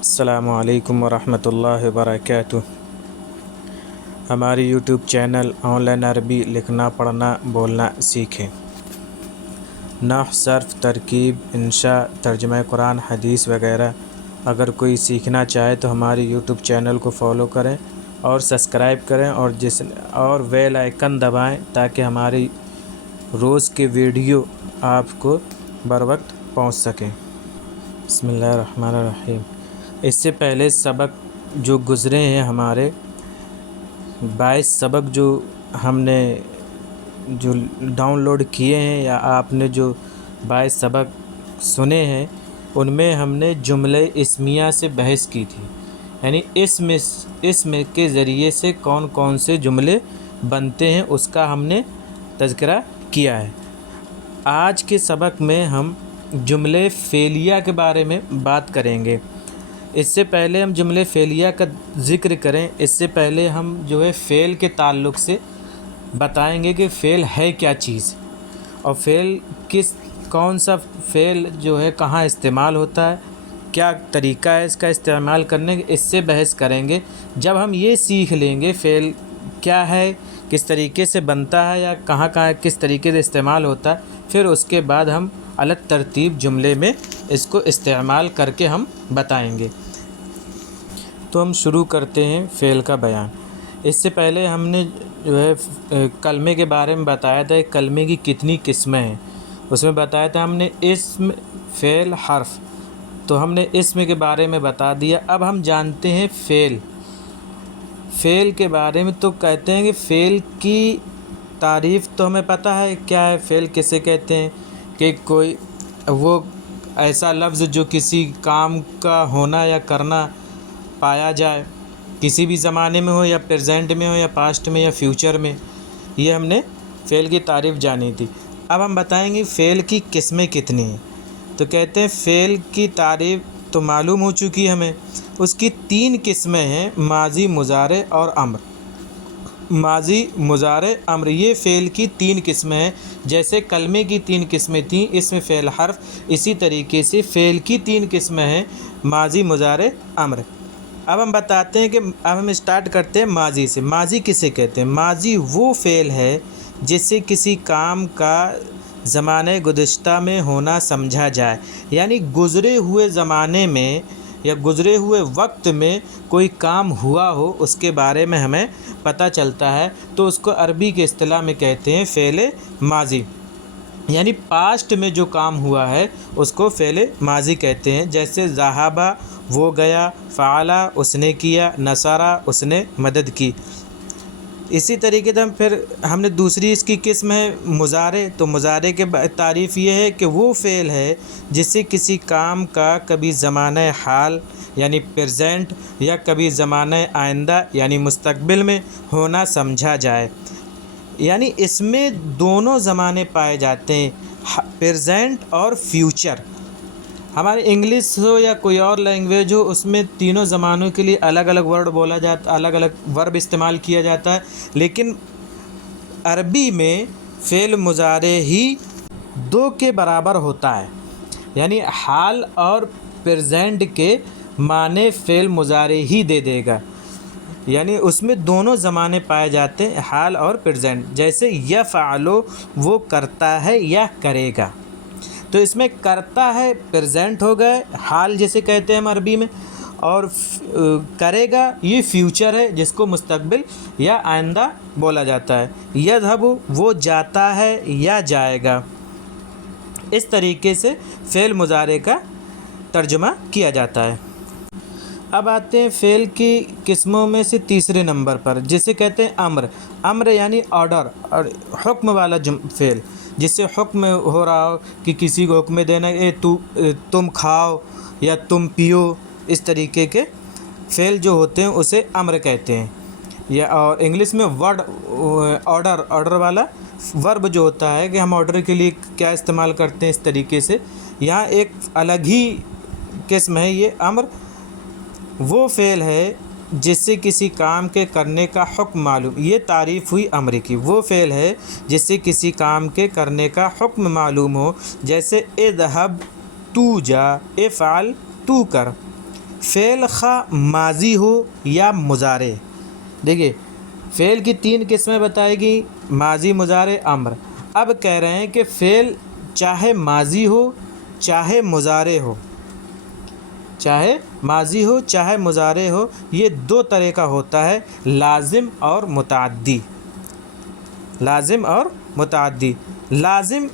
السلام علیکم ورحمۃ اللہ وبرکاتہ۔ ہماری یوٹیوب چینل آن لائن عربی لکھنا پڑھنا بولنا سیکھیں۔ نحو، صرف، ترکیب، انشاء، ترجمہ قرآن، حدیث وغیرہ اگر کوئی سیکھنا چاہے تو ہماری یوٹیوب چینل کو فالو کریں اور سبسکرائب کریں اور بیل آئیکن دبائیں تاکہ ہماری روز کے ویڈیو آپ کو بر وقت پہنچ سکیں۔ بسم اللہ الرحمن الرحیم۔ اس سے پہلے سبق جو گزرے ہیں ہمارے 22 سبق جو ہم نے ڈاؤن لوڈ کیے ہیں یا آپ نے جو 22 سبق سنے ہیں ان میں ہم نے جملے اسمیہ سے بحث کی تھی، یعنی اسم کے ذریعے سے کون کون سے جملے بنتے ہیں اس کا ہم نے تذکرہ کیا ہے۔ آج کے سبق میں ہم جملے فعلیہ کے بارے میں بات کریں گے۔ اس سے پہلے ہم جملے فعلیہ کا ذکر کریں، اس سے پہلے ہم فعل کے تعلق سے بتائیں گے کہ فعل ہے کیا چیز، اور فعل کون سا فعل کہاں استعمال ہوتا ہے، کیا طریقہ ہے اس کا استعمال کرنے کا، اس سے بحث کریں گے۔ جب ہم یہ سیکھ لیں گے فعل کیا ہے، کس طریقے سے بنتا ہے یا کہاں کس طریقے سے استعمال ہوتا ہے، پھر اس کے بعد ہم الگ ترتیب جملے میں اس کو استعمال کر کے ہم بتائیں گے۔ تو ہم شروع کرتے ہیں فعل کا بیان۔ اس سے پہلے ہم نے کلمے کے بارے میں بتایا تھا، کلمے کی کتنی قسمیں ہیں، اس میں بتایا تھا ہم نے اسم، فعل، حرف، تو ہم نے اسم کے بارے میں بتا دیا۔ اب ہم جانتے ہیں فعل کے بارے میں، تو کہتے ہیں کہ فعل کی تعریف تو ہمیں پتہ ہے کیا ہے، فعل کسے کہتے ہیں کہ کوئی وہ ایسا لفظ جو کسی کام کا ہونا یا کرنا پایا جائے، کسی بھی زمانے میں ہو یا پریزنٹ میں ہو یا پاسٹ میں یا فیوچر میں، یہ ہم نے فعل کی تعریف جانی تھی۔ اب ہم بتائیں گے فعل کی قسمیں کتنی ہیں، تو کہتے ہیں فعل کی تعریف تو معلوم ہو چکی ہمیں، اس کی 3 قسمیں ہیں، ماضی، مضارع اور امر۔ ماضی، مضارع، امر، یہ فعل کی 3 قسمیں ہیں۔ جیسے کلمے کی 3 قسمیں تھیں، اسم، فعل، حرف، اسی طریقے سے فعل کی 3 قسمیں ہیں، ماضی، مضارع، امر۔ اب ہم بتاتے ہیں کہ اب ہم اسٹارٹ کرتے ہیں ماضی سے۔ ماضی کسے کہتے ہیں؟ ماضی وہ فعل ہے جس سے کسی کام کا زمانہ گزشتہ میں ہونا سمجھا جائے، یعنی گزرے ہوئے زمانے میں یا گزرے ہوئے وقت میں کوئی کام ہوا ہو، اس کے بارے میں ہمیں پتہ چلتا ہے، تو اس کو عربی کے اصطلاح میں کہتے ہیں فعل ماضی، یعنی پاسٹ میں جو کام ہوا ہے اس کو فعل ماضی کہتے ہیں۔ جیسے ذہبہ وہ گیا، فعل اس نے کیا، نصر اس نے مدد کی۔ اسی طریقے سے پھر ہم نے دوسری اس کی قسم ہے مضارع، تو مضارع کے تعریف یہ ہے کہ وہ فعل ہے جس سے کسی کام کا کبھی زمانہ حال یعنی پریزنٹ یا کبھی زمانہ آئندہ یعنی مستقبل میں ہونا سمجھا جائے، یعنی اس میں دونوں زمانے پائے جاتے ہیں، پریزنٹ اور فیوچر۔ ہمارے انگلش ہو یا کوئی اور لینگویج ہو، اس میں تینوں زمانوں کے لیے الگ الگ ورڈ بولا جاتا، الگ الگ ورب استعمال کیا جاتا ہے، لیکن عربی میں فعل مضارع ہی 2 کے برابر ہوتا ہے، یعنی حال اور پریزنٹ کے معنی فعل مضارع ہی دے دے گا، یعنی اس میں دونوں زمانے پائے جاتے ہیں، حال اور پریزنٹ۔ جیسے یفعل وہ کرتا ہے یا کرے گا، تو اس میں کرتا ہے پریزنٹ ہو گئے، حال جسے کہتے ہیں ہم عربی میں، اور کرے گا یہ فیوچر ہے جس کو مستقبل یا آئندہ بولا جاتا ہے۔ یذهب وہ جاتا ہے یا جائے گا۔ اس طریقے سے فعل مضارع کا ترجمہ کیا جاتا ہے۔ اب آتے ہیں فعل کی قسموں میں سے تیسرے نمبر پر، جسے کہتے ہیں امر۔ امر یعنی آرڈر اور حکم والا فعل، جس سے حکم ہو رہا ہو کہ کسی کو حکم دینا، تم کھاؤ یا تم پیو، اس طریقے کے فعل جو ہوتے ہیں اسے امر کہتے ہیں۔ یا اور انگلش میں آرڈر والا ورب جو ہوتا ہے کہ ہم آرڈر کے لیے کیا استعمال کرتے ہیں، اس طریقے سے یہاں ایک الگ ہی قسم ہے یہ امر۔ وہ فعل ہے جس سے کسی کام کے کرنے کا حکم معلوم، یہ تعریف ہوئی امر کی۔ وہ فعل ہے جس سے کسی کام کے کرنے کا حکم معلوم ہو، جیسے اذهب تو جا، افعل تو کر۔ فعل خواہ ماضی ہو یا مضارع. دیکھیے فعل کی 3 قسمیں بتائے گی، ماضی، مضارع، امر. اب کہہ رہے ہیں کہ فعل چاہے ماضی ہو چاہے مضارع ہو، چاہے ماضی ہو چاہے مضارع ہو، یہ 2 طرح کا ہوتا ہے، لازم اور متعدی. لازم اور متعدی. لازم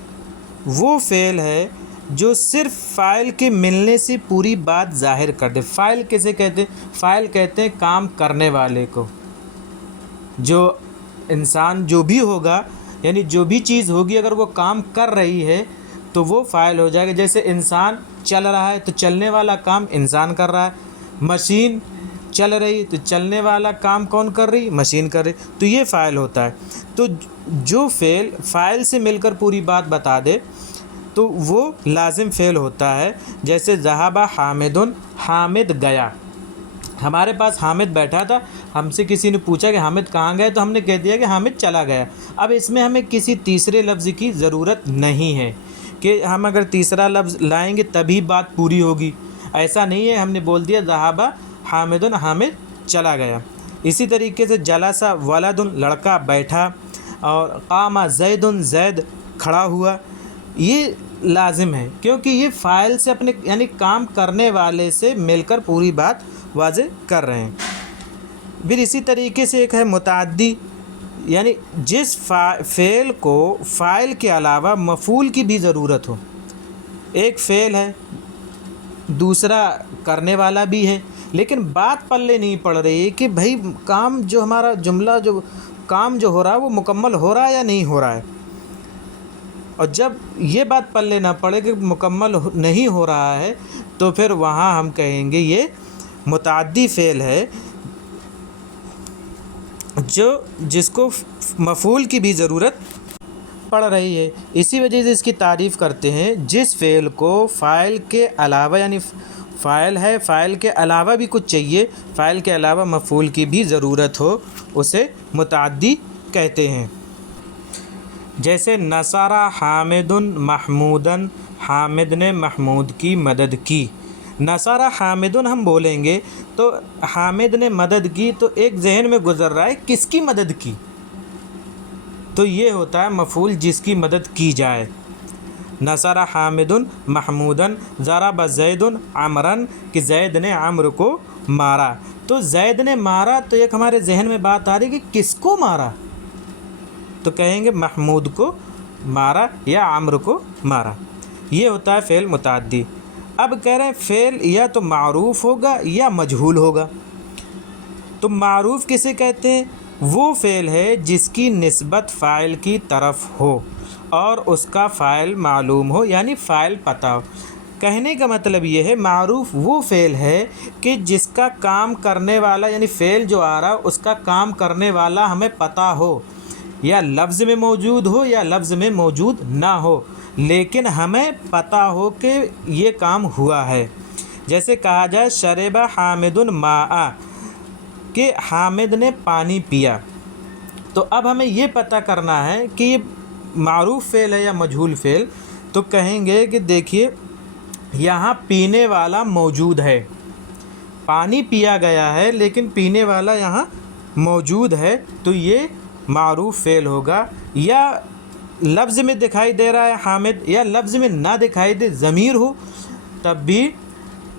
وہ فعل ہے جو صرف فاعل کے ملنے سے پوری بات ظاہر کر دے. فاعل کسے کہتے ہیں؟ فاعل کہتے ہیں کام کرنے والے کو. جو انسان جو بھی ہوگا، یعنی جو بھی چیز ہوگی، اگر وہ کام کر رہی ہے تو وہ فاعل ہو جائے گا. جیسے انسان چل رہا ہے تو چلنے والا کام انسان کر رہا ہے. مشین چل رہی تو چلنے والا کام کون کر رہی؟ مشین کر رہی. تو یہ فاعل ہوتا ہے. تو جو فعل فاعل سے مل کر پوری بات بتا دے تو وہ لازم فعل ہوتا ہے. جیسے ذہب حامد، حامد گیا. ہمارے پاس حامد بیٹھا تھا، ہم سے کسی نے پوچھا کہ حامد کہاں گئے، تو ہم نے کہہ دیا کہ حامد چلا گیا. اب اس میں ہمیں کسی تیسرے لفظ کی ضرورت نہیں ہے کہ ہم اگر تیسرا لفظ لائیں گے تبھی بات پوری ہوگی. ایسا نہیں ہے، ہم نے بول دیا ذہب حامد، حامد چلا گیا. اسی طریقے سے جلس ولد، لڑکا بیٹھا، اور قام زید، زید کھڑا ہوا. یہ لازم ہے کیونکہ یہ فاعل سے اپنے یعنی کام کرنے والے سے مل کر پوری بات واضح کر رہے ہیں. پھر اسی طریقے سے ایک ہے متعدی، یعنی جس فعل کو فاعل کے علاوہ مفعول کی بھی ضرورت ہو. ایک فعل ہے، دوسرا کرنے والا بھی ہے، لیکن بات پلے نہیں پڑ رہی ہے کہ بھائی کام جو ہمارا جملہ جو کام جو ہو رہا ہے وہ مکمل ہو رہا ہے یا نہیں ہو رہا ہے. اور جب یہ بات پلے نہ پڑے کہ مکمل نہیں ہو رہا ہے تو پھر وہاں ہم کہیں گے یہ متعدی فعل ہے، جس کو مفعول کی بھی ضرورت پڑ رہی ہے. اسی وجہ سے اس کی تعریف کرتے ہیں، جس فعل کو فاعل کے علاوہ، یعنی فاعل ہے، فاعل کے علاوہ بھی کچھ چاہیے، فاعل کے علاوہ مفعول کی بھی ضرورت ہو، اسے متعدی کہتے ہیں. جیسے نصر حامد محمودا، حامد نے محمود کی مدد کی. نصر حامد ہم بولیں گے تو حامد نے مدد کی، تو ایک ذہن میں گزر رہا ہے کس کی مدد کی؟ تو یہ ہوتا ہے مفعول جس کی مدد کی جائے. نصر حامد محمودا، ضرب زید عمرا، کہ زید نے عمرو کو مارا. تو زید نے مارا تو ایک ہمارے ذہن میں بات آ رہی کہ کس کو مارا؟ تو کہیں گے محمود کو مارا یا عمرو کو مارا. یہ ہوتا ہے فعل متعدی. اب کہہ رہے ہیں فعل یا تو معروف ہوگا یا مجہول ہوگا. تو معروف کسے کہتے ہیں؟ وہ فعل ہے جس کی نسبت فاعل کی طرف ہو اور اس کا فاعل معلوم ہو، یعنی فاعل پتہ ہو. کہنے کا مطلب یہ ہے معروف وہ فعل ہے کہ جس کا کام کرنے والا، یعنی فعل جو آ رہا اس کا کام کرنے والا ہمیں پتہ ہو، یا لفظ میں موجود ہو یا لفظ میں موجود نہ ہو، لیکن ہمیں پتہ ہو کہ یہ کام ہوا ہے. جیسے کہا جائے شرب حامد الماء، کہ حامد نے پانی پیا. تو اب ہمیں یہ پتہ کرنا ہے کہ یہ معروف فعل ہے یا مجہول فعل. تو کہیں گے کہ دیکھیے یہاں پینے والا موجود ہے، پانی پیا گیا ہے لیکن پینے والا یہاں موجود ہے، تو یہ معروف فعل ہوگا. یا لفظ میں دکھائی دے رہا ہے حامد، یا لفظ میں نہ دکھائی دے، ضمیر ہو، تب بھی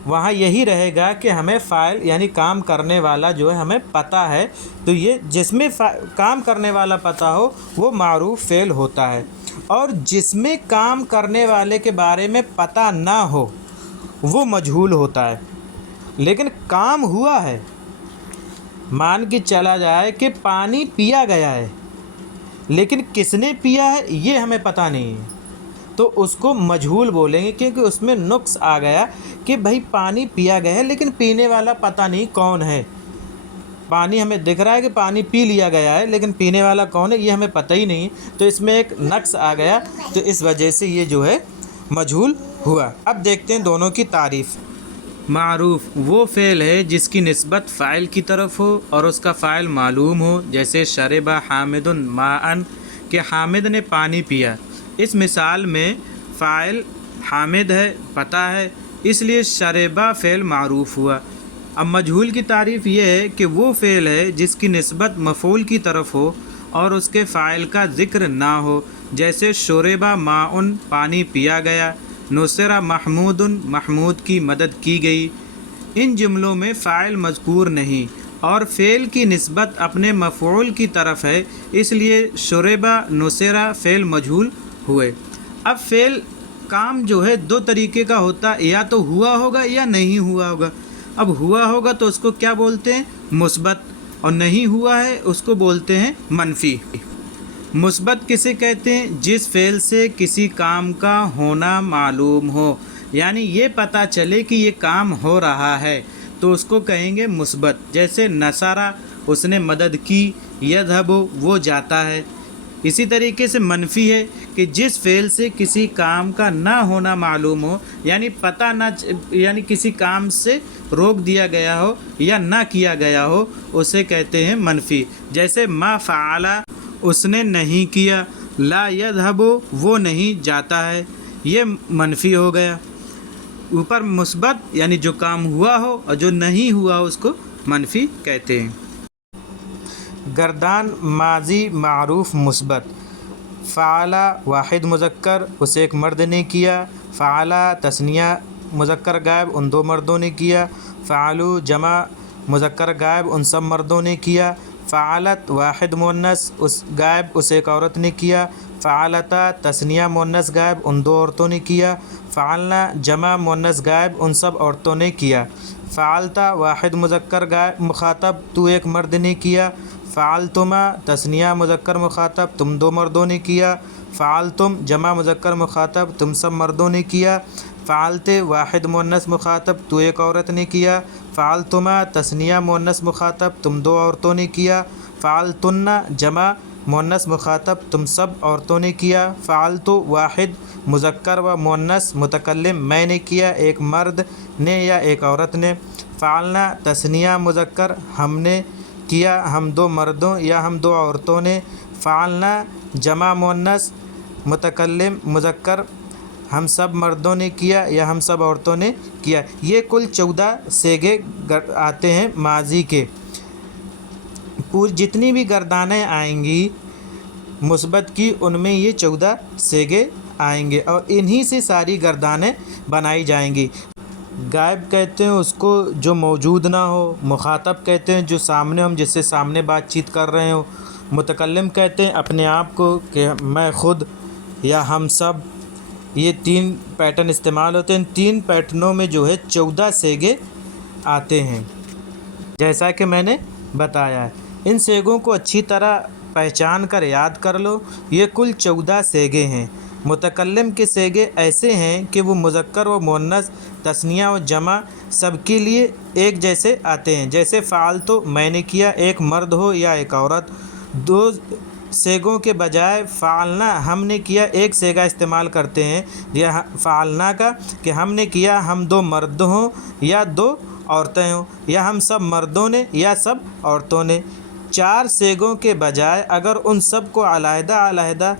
وہاں یہی رہے گا کہ ہمیں فاعل یعنی کام کرنے والا جو ہے ہمیں پتہ ہے. تو یہ جس میں کام کرنے والا پتہ ہو وہ معروف فعل ہوتا ہے، اور جس میں کام کرنے والے کے بارے میں پتہ نہ ہو وہ مجہول ہوتا ہے. لیکن کام ہوا ہے، مان کے چلا جائے کہ پانی پیا گیا ہے، لیکن کس نے پیا ہے یہ ہمیں پتہ نہیں ہے، تو اس کو مجہول بولیں گے، کیونکہ اس میں نقص آ گیا کہ بھائی پانی پیا گیا ہے لیکن پینے والا پتہ نہیں کون ہے. پانی ہمیں دکھ رہا ہے کہ پانی پی لیا گیا ہے لیکن پینے والا کون ہے یہ ہمیں پتہ ہی نہیں، تو اس میں ایک نقص آ گیا، تو اس وجہ سے یہ جو ہے مجہول ہوا. اب دیکھتے ہیں دونوں کی تعریف. معروف وہ فعل ہے جس کی نسبت فاعل کی طرف ہو اور اس کا فاعل معلوم ہو. جیسے شرب حامد ماء، کہ حامد نے پانی پیا. اس مثال میں فاعل حامد ہے، پتہ ہے، اس لیے شربہ فعل معروف ہوا. اب مجہول کی تعریف یہ ہے کہ وہ فعل ہے جس کی نسبت مفعول کی طرف ہو اور اس کے فاعل کا ذکر نہ ہو، جیسے شرب ماء پانی پیا گیا، نصر محمود محمود کی مدد کی گئی۔ ان جملوں میں فاعل مذکور نہیں اور فعل کی نسبت اپنے مفعول کی طرف ہے، اس لیے شرب نصر فعل مجہول ہوئے۔ اب فعل کام جو ہے دو طریقے کا ہوتا ہے، یا تو ہوا ہوگا یا نہیں ہوا ہوگا۔ اب ہوا ہوگا تو اس کو کیا بولتے ہیں؟ مثبت، اور نہیں ہوا ہے اس کو بولتے ہیں منفی۔ مثبت کسے کہتے ہیں؟ جس فعل سے کسی کام کا ہونا معلوم ہو، یعنی یہ پتہ چلے کہ یہ کام ہو رہا ہے تو اس کو کہیں گے مثبت۔ جیسے نصرہ اس نے مدد کی، یذهب وہ جاتا ہے۔ اسی طریقے سے منفی ہے کہ جس فعل سے کسی کام کا نہ ہونا معلوم ہو، یعنی پتہ نہ، یعنی کسی کام سے روک دیا گیا ہو یا نہ کیا گیا ہو، اسے کہتے ہیں منفی۔ جیسے ما فعل اس نے نہیں کیا، لا یذهب وہ نہیں جاتا ہے، یہ منفی ہو گیا۔ اوپر مثبت یعنی جو کام ہوا ہو اور جو نہیں ہوا ہو اس کو منفی کہتے ہیں۔ گردان ماضی معروف مثبت۔ فعل واحد مذکر اسے ایک مرد نے کیا، فعل تثنیہ مذکر غائب ان دو مردوں نے کیا، فعلوا جمع مذکر غائب ان سب مردوں نے کیا، فعلت واحد مؤنث اس غائب اسے ایک عورت نے کیا، فعلتا تثنیہ مؤنث غائب ان دو عورتوں نے کیا، فعلنا جمع مؤنث غائب ان سب عورتوں نے کیا، فعلتا واحد مذکر غائب مخاطب تو ایک مرد نے کیا، فعلتما تثنیہ مذکر مخاطب تم دو مردوں نے کیا، فعلتم جمع مذکر مخاطب تم سب مردوں نے کیا، فعلتے واحد مؤنث مخاطب تو ایک عورت نے کیا، فعلتما تثنیہ مؤنث مخاطب تم دو عورتوں نے کیا، فعلتن جمع مؤنث مخاطب تم سب عورتوں نے کیا، فعلتو واحد مذکر و مؤنث متکلم میں نے کیا ایک مرد نے یا ایک عورت نے، فعلنا تثنیہ مذکر ہم نے کیا ہم دو مردوں یا ہم دو عورتوں نے، فعلنا جمع مؤنث متکلم مذکر ہم سب مردوں نے کیا یا ہم سب عورتوں نے کیا۔ یہ کل 14 صیغے آتے ہیں ماضی کے۔ جتنی بھی گردانیں آئیں گی مثبت کی ان میں یہ 14 صیغے آئیں گے اور انہی سے ساری گردانیں بنائی جائیں گی۔ غائب کہتے ہیں اس کو جو موجود نہ ہو، مخاطب کہتے ہیں جو سامنے ہم جس سے سامنے بات چیت کر رہے ہوں، متکلم کہتے ہیں اپنے آپ کو کہ میں خود یا ہم سب۔ یہ 3 پیٹرن استعمال ہوتے ہیں۔ ان 3 پیٹرنوں میں جو ہے 14 صیغے آتے ہیں جیسا کہ میں نے بتایا ہے۔ ان صیغوں کو اچھی طرح پہچان کر یاد کر لو۔ یہ کل 14 صیغے ہیں۔ متکلم کے صیغے ایسے ہیں کہ وہ مذکر و مؤنث تثنیہ و جمع سب کے لیے ایک جیسے آتے ہیں، جیسے فعلتو میں نے کیا ایک مرد ہو یا ایک عورت۔ 2 صیغوں کے بجائے فعلنا ہم نے کیا ایک صیغہ استعمال کرتے ہیں، یہ فعلنا کا کہ ہم نے کیا ہم 2 مرد ہوں یا 2 عورتیں ہوں، یا ہم سب مردوں نے یا سب عورتوں نے۔ 4 صیغوں کے بجائے اگر ان سب کو علیحدہ علیحدہ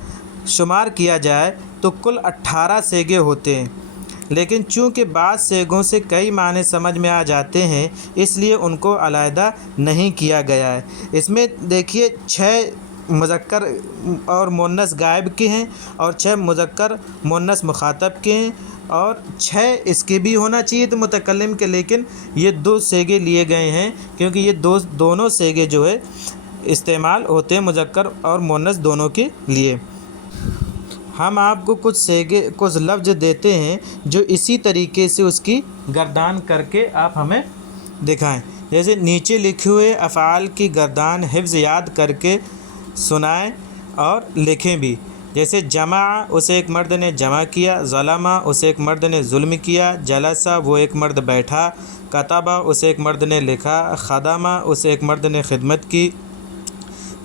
شمار کیا جائے تو کل 18 صیغے ہوتے ہیں، لیکن چونکہ بعض صیغوں سے کئی معنی سمجھ میں آ جاتے ہیں اس لیے ان کو علیحدہ نہیں کیا گیا ہے۔ اس میں دیکھیے 6 مذکر اور مؤنث غائب کے ہیں اور 6 مذکر مؤنث مخاطب کے ہیں اور 6 اس کے بھی ہونا چاہیے تو متکلم کے، لیکن یہ 2 صیغے لیے گئے ہیں کیونکہ یہ دونوں صیغے جو ہے استعمال ہوتے ہیں مذکر اور مؤنث دونوں کے لیے۔ ہم آپ کو کچھ لفظ دیتے ہیں جو اسی طریقے سے اس کی گردان کر کے آپ ہمیں دکھائیں۔ جیسے نیچے لکھے ہوئے افعال کی گردان حفظ یاد کر کے سنائیں اور لکھیں بھی۔ جیسے جمع اسے ایک مرد نے جمع کیا، ظلم اسے ایک مرد نے ظلم کیا، جلس وہ ایک مرد بیٹھا، کتب اسے ایک مرد نے لکھا، خدم اسے ایک مرد نے خدمت کی،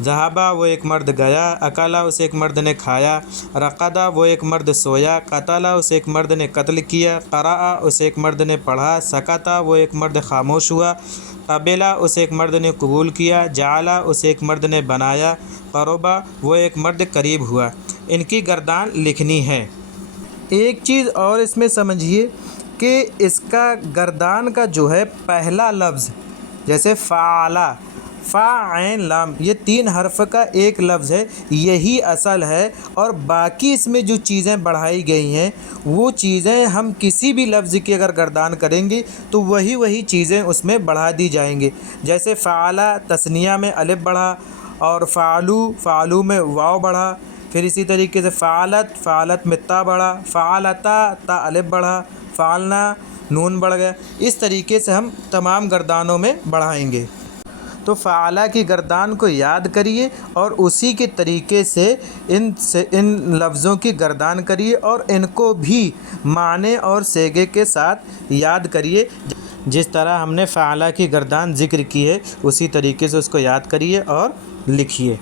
ذہب وہ ایک مرد گیا، اکل اسے ایک مرد نے کھایا، رقد وہ ایک مرد سویا، قتل اسے ایک مرد نے قتل کیا، قرأ اسے ایک مرد نے پڑھا، سکت وہ ایک مرد خاموش ہوا، قبل اسے ایک مرد نے قبول کیا، جعل اسے ایک مرد نے بنایا، قرب وہ ایک مرد قریب ہوا۔ ان کی گردان لکھنی ہے۔ ایک چیز اور اس میں سمجھیے کہ اس کا گردان کا جو ہے پہلا لفظ، جیسے فعلا، فا عین لام، یہ 3 حرف کا ایک لفظ ہے، یہی اصل ہے، اور باقی اس میں جو چیزیں بڑھائی گئی ہیں وہ چیزیں ہم کسی بھی لفظ کی اگر گردان کریں گے تو وہی چیزیں اس میں بڑھا دی جائیں گے. جیسے فعلا تثنیہ میں الف بڑھا، اور فعلو میں واو بڑھا، پھر اسی طریقے سے فعلت میں تا بڑھا، فعلتا تا الف بڑھا، فعلنا نون بڑھ گیا. اس طریقے سے ہم تمام گردانوں میں بڑھائیں گے. تو فعلا کی گردان کو یاد کریے اور اسی کے طریقے سے ان لفظوں کی گردان کریے، اور ان کو بھی معنی اور صیغے کے ساتھ یاد کریے. جس طرح ہم نے فعلا کی گردان ذکر کی ہے اسی طریقے سے اس کو یاد کریے اور لکھیے.